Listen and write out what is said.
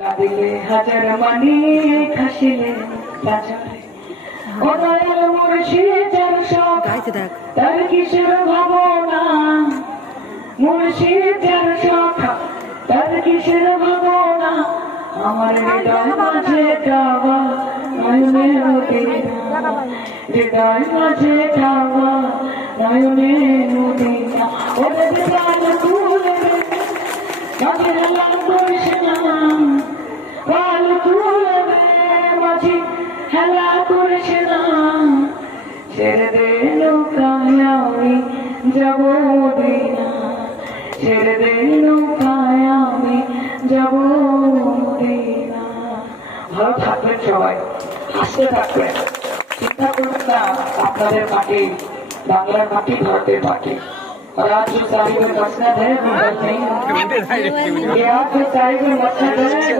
কাঁদিলে হাজার মানি হাসিলে লাজারে ও দয়াল মুর্শিদ যার শখ তার কিসের ভাবনা মুর্শিদ যার শখ তার কিসের ভাবনা আমার হৃদয় মাঝে কাবা নয়নে মদিনা হৃদয় মাঝে কাবা নয়নে মদিনা ওরে দিদার তুলে কাঁদিল করিস না পাল তুলে মাঝি হেলা করিস না ছেড়ে দে নৌকায় আমি যাব মদিনা ছেড়ে দে নৌকায় আমি যাব মদিনা। ভালো থাকবেন সবাই, হাসতে থাকবেন, চিন্তা করবেন না আপনাদের মাটি বাংলার মাটি ভারতের মাটি। और आज जो साहिब मसनद है वो नहीं, आज जो साहिब मसनद है